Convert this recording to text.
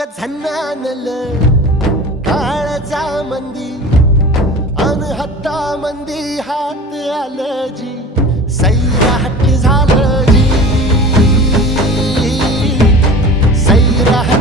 ग झन्नानल काळजा मंदी अन हत्ता मंदी हात आलं जी सैराट झालं जी सैराट